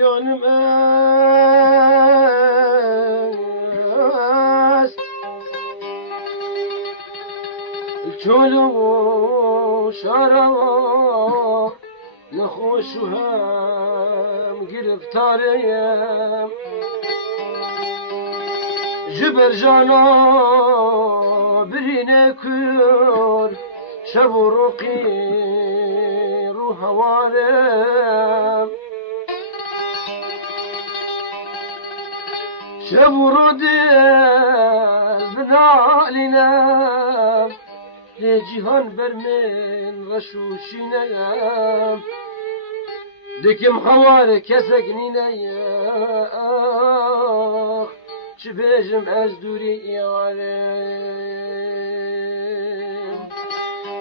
Yanım ez Çölü şarava Nehoşu hem giriftareyim Jiber jana birine kür Şevuruki ruh havarem شبرد بنالنا لجهان برمن غشوشنا دكم خوار كسكنينا شبيجم أزدوري يعلم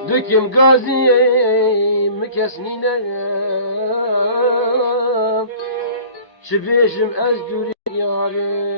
دكم غازي مكسنينا شبيجم أزدوري يعلم